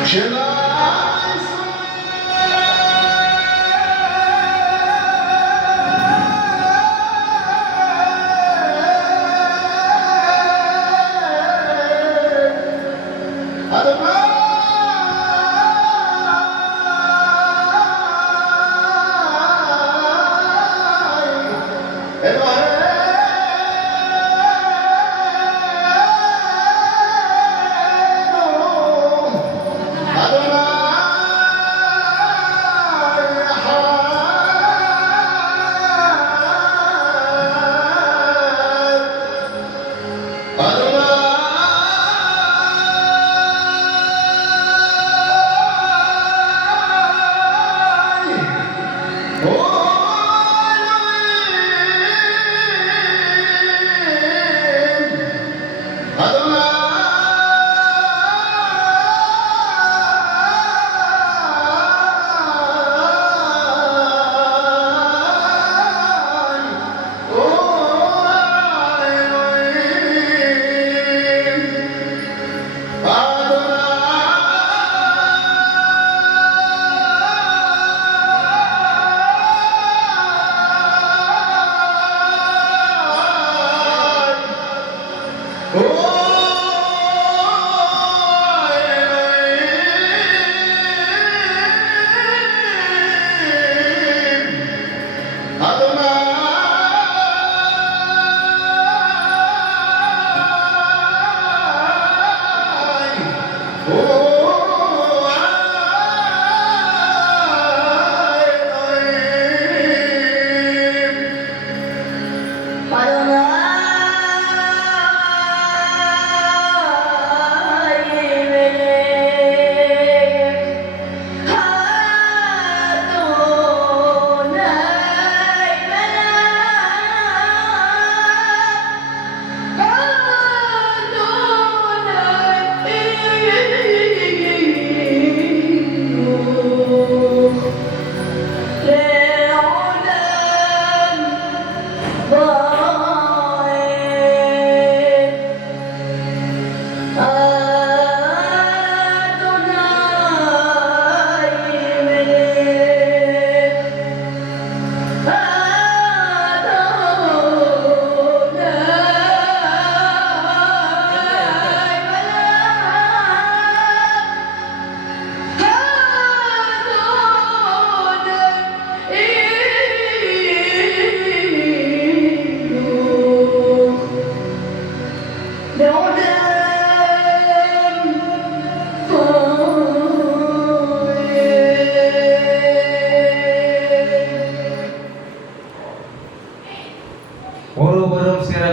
Chill out.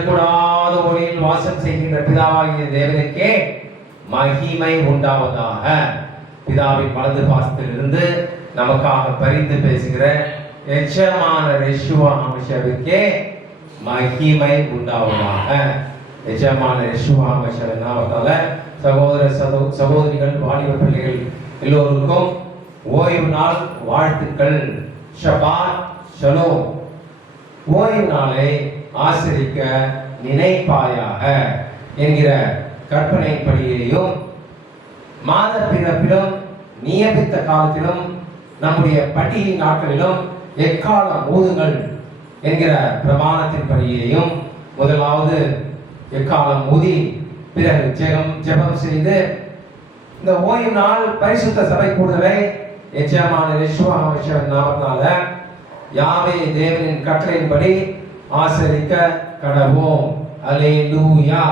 ஒருவரும் மொழியில் ஒளியில் வாசம் செய்கின்ற பிதாவாகிய தேவனுக்கே மகிமை உண்டாவதாக. பிதாவின் வலது பாசத்தில் இருந்து நமக்காக பரிந்து பேசுகிற எச்சமான ரெஷுவா அம்சவிற்கே மகிமை உண்டாவதாக. எச்சமான ரெஷுவா அமைச்சர் நாமத்தால சகோதர சகோ சகோதரிகள் வாலிப பிள்ளைகள் எல்லோருக்கும் ஓய்வு நாள் வாழ்த்துக்கள். ஷபா ஷலோ ஓய்வு நாளை ஆசிரிக்க நினைப்பாயாக என்கிற கற்பனைப்படியையும் மாத பிறப்பிலும் நியமித்த காலத்திலும் நம்முடைய பண்டிகை நாட்களிலும் எக்காலம் ஊதுங்கள் என்கிற பிரமாணத்தின்படியையும் முதலாவது எக்காலம் ஊதி பிறகு ஜெகம் ஜெபம் செய்து இந்த ஓய்வு நாள் பரிசுத்த சபை கூடுதலை. எச்சமான விஸ்வாமேஸ்வரன் நாமத்தினால யாவே தேவனின் கட்டளையின்படி ஆசரிக்க கடவோம் அலேலூயா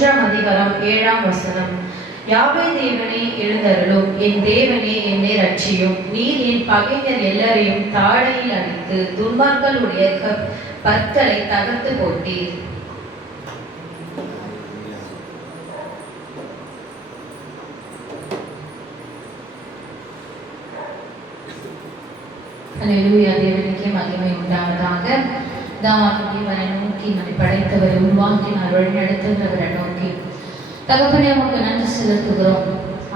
மூன்றாம் அதிகாரம் ஏழாம் வசனம். யாவை தேவனே எழுந்தருளும். என் தேவனே என்னை ரட்சியும் நீர் என் பகைஞர் எல்லாரையும் தாழையில் அடித்து துன்மார்களுடைய பற்களை தகர்த்து போட்டீர். அல்லேலூயா தேவனுக்கே மகிமை உண்டாவதாக. தாவாகி வரணும் நம்மை படைத்தவர் உருவாக்கினார் வழிநடத்துகிறவரை நோக்கி. தகப்பனே உமக்கு நன்றி செலுத்துகிறோம்.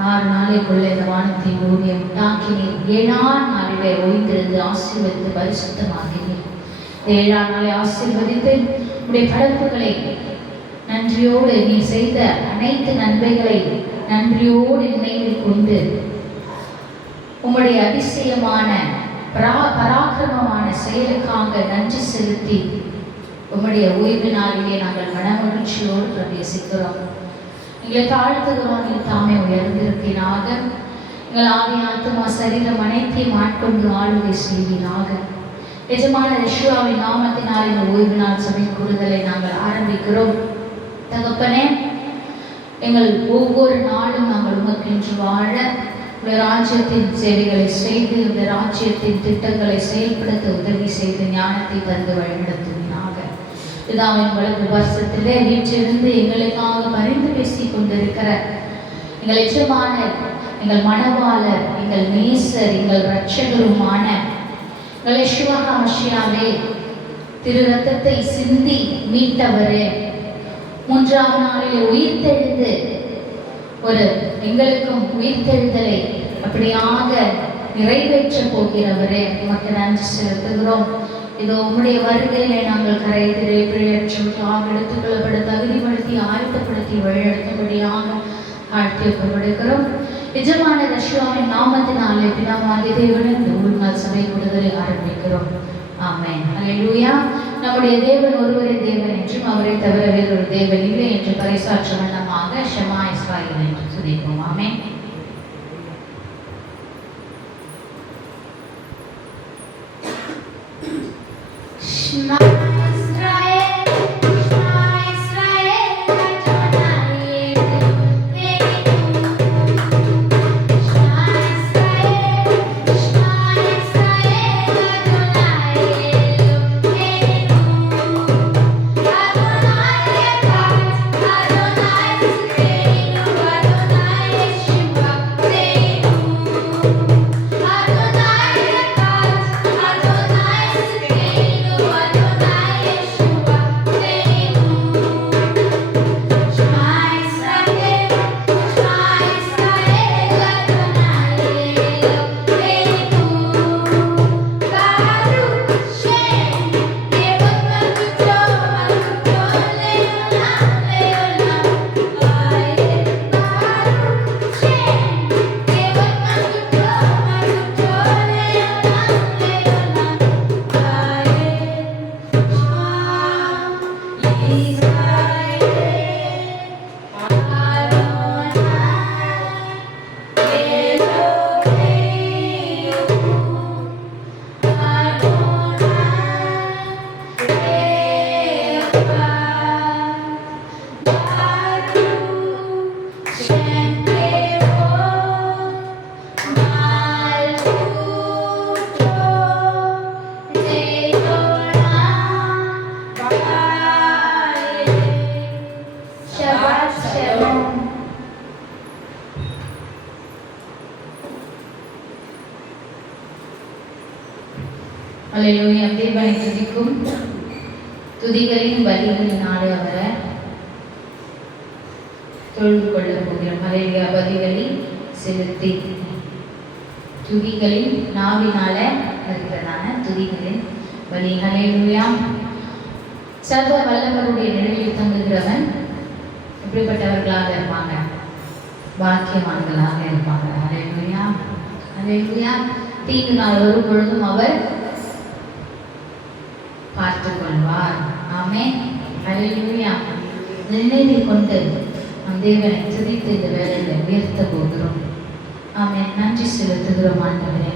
ஆறு நாளைக்குள்ள இந்த வானத்தை பூமியை உண்டாக்கினீர். ஏழாம் நாளிலே ஓய்ந்திருந்து ஆசீர்வதித்து பரிசுத்தமாகினீர் ஏழாம் நாளை ஆசீர்வதித்து உடைய படைப்புகளை நன்றியோடு நீ செய்த அனைத்து நன்மைகளை நன்றியோடு நினைவில் கொண்டு உம்முடைய அதிசயமான பரா பராக்கிரமமான செயலுக்காக நன்றி செலுத்தி உம்முடைய ஓய்வு நாளிலே நாங்கள் மனமகிழ்ச்சியோடு பிரவேசிக்கிறோம். எங்களை தாழ்த்துகிறோம். நீ தாமே உயர்ந்திருப்பீனாக எங்கள் ஆவி ஆத்மா சரீரம் அனைத்தையும் ஆட்கொண்டு ஆளுகை செய்வீனாக எஜமான ரிஷுவாவின் நாமத்தினால் இந்த ஓய்வு நாள் சபை கூடுதலை நாங்கள் ஆரம்பிக்கிறோம். தகப்பனே எங்கள் ஒவ்வொரு நாளும் நாங்கள் உமக்கென்று வாழ உடைய ராஜ்யத்தின் சேவைகளை செய்து இந்த ராஜ்யத்தின் திட்டங்களை செயல்படுத்த உதவி செய்து ஞானத்தை தந்து வழிநடத்துவீனாக பிதாவின் வலது வருஷத்திலே வீற்றிருந்து எங்களுக்காக பரிந்து பேசி கொண்டிருக்கிற எங்கள் எஜமான எங்கள் மணவாளர் எங்கள் நேசர் எங்கள் இரட்சகருமான எங்கள் யெஷுவா திரு ரத்தத்தை சிந்தி மீட்டவரே மூன்றாம் நாளில் உயிர்த்தெழுந்து ஒரு எங்களுக்கும் உயிர்த்தெழுதலை அப்படியாக நிறைவேற்ற போகிறவரே. உமக்கு நன்றி செலுத்துகிறோம். இதோ உம்முடைய வருகையிலே நாங்கள் கரைதிரை பிழையற்றவர்களாக எடுத்துக்கொள்ளப்பட தகுதிப்படுத்தி ஆயத்தப்படுத்தி வழிநடத்தும்படியாக ஆழ்த்தி ஒப்புக்கொடுக்கிறோம் நிஜமான ரஷ்யாவின் நாமத்தினாலே பிதாவாதி தேவன் இந்த ஊழ்நாள் சபை கூடுதலை ஆரம்பிக்கிறோம். ஆமென். அலையூயா நம்முடைய தேவன் ஒருவரே தேவன் என்றும் அவரை தவிர வேறொரு தேவன் இல்லை என்று பறைசாற்ற ஷமா இஸ்ராயில் என்று துதிப்போம் ஆமென். ஆண்டவருடைய நிழலில் தங்குகிறவன் எப்படிப்பட்டவர்களாக இருப்பாங்க? பாக்கியவான்களாக இருப்பாங்க. அலையா அலையா தீங்கு நாள் வரும் பொழுதும் அவர் பார்த்து கொள்வார். ஆமே அலையா நினைவில் கொண்டு அந்த தேவனை துதித்து இந்த வேலையில் உயர்த்த போகிறோம். ஆமே நன்றி செலுத்துகிறோம் ஆண்டவரே.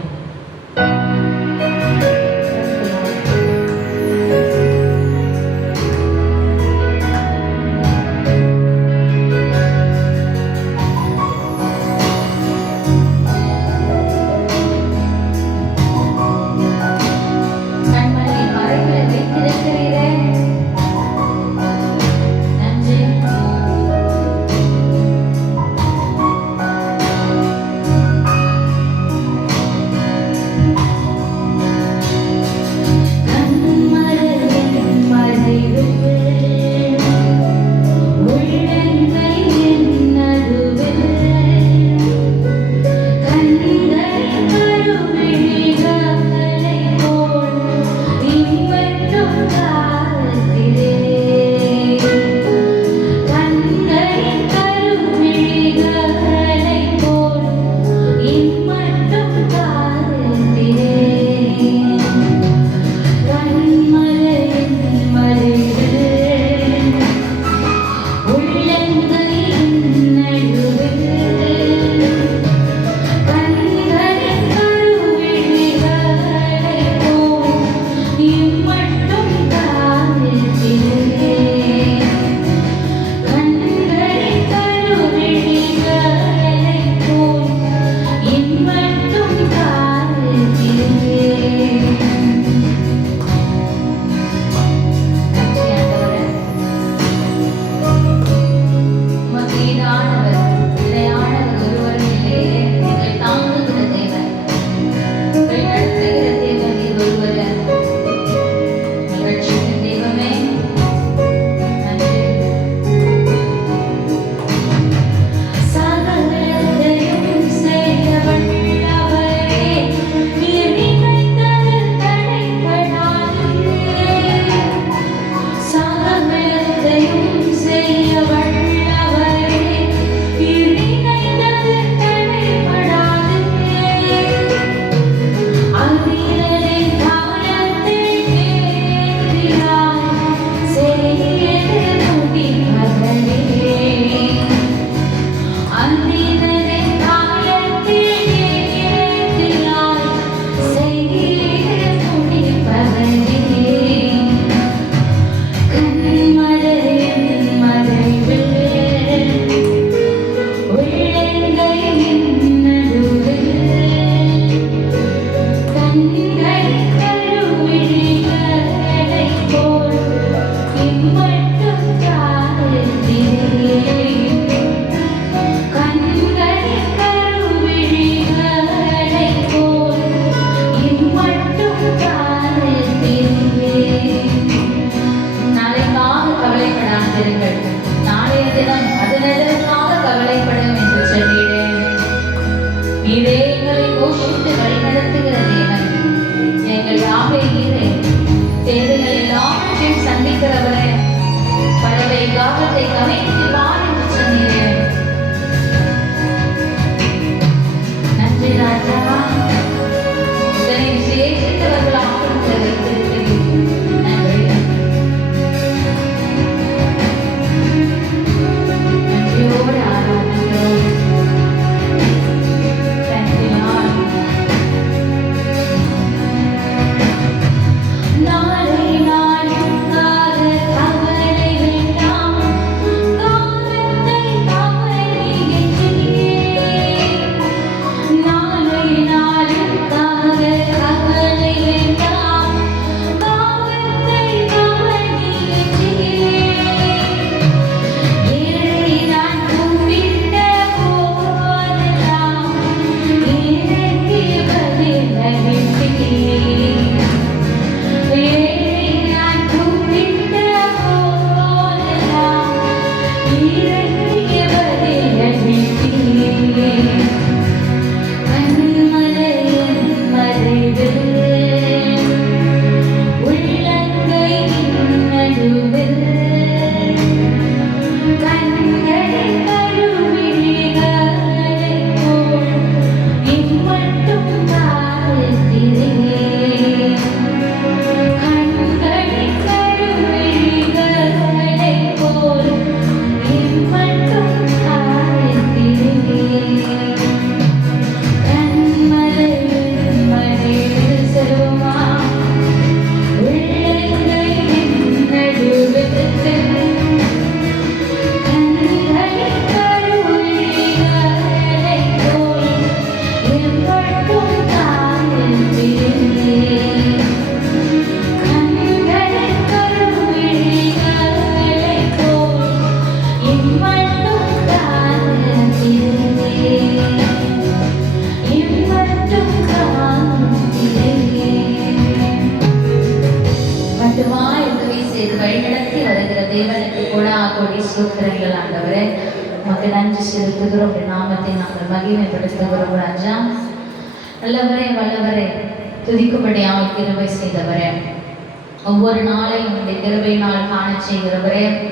கிருபையினால் காண செய்கிறவரே.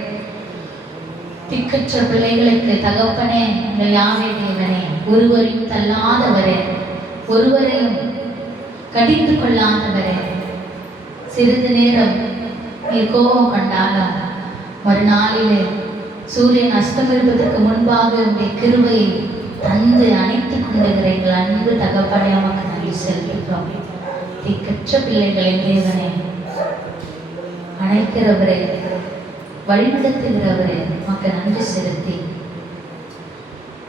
திக்கற்ற பிள்ளைகளுக்கு தகப்பனே இந்த யாவே தேவனே ஒருவரையும் தள்ளாதவரே ஒருவரையும் கடிந்து கொள்ளாதவரே. சிறிது நேரம் நீ கோபம் கண்டாலும் மறுநாளிலே சூரியன் அஸ்தமிப்பதற்கு முன்பாக உடைய கிருவையை தந்து அணைத்துக் கொண்டுகிற அன்பு தகப்பனே உமக்கு நன்றி செலுத்துகிறோம். திக்கற்ற பிள்ளைகளை தேவனே அழைக்கிறவரே வழிநடத்துகிறவரே மக்கள் நன்றி செலுத்தி.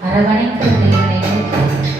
அரவணைக்கிற தேவனை நோக்கி.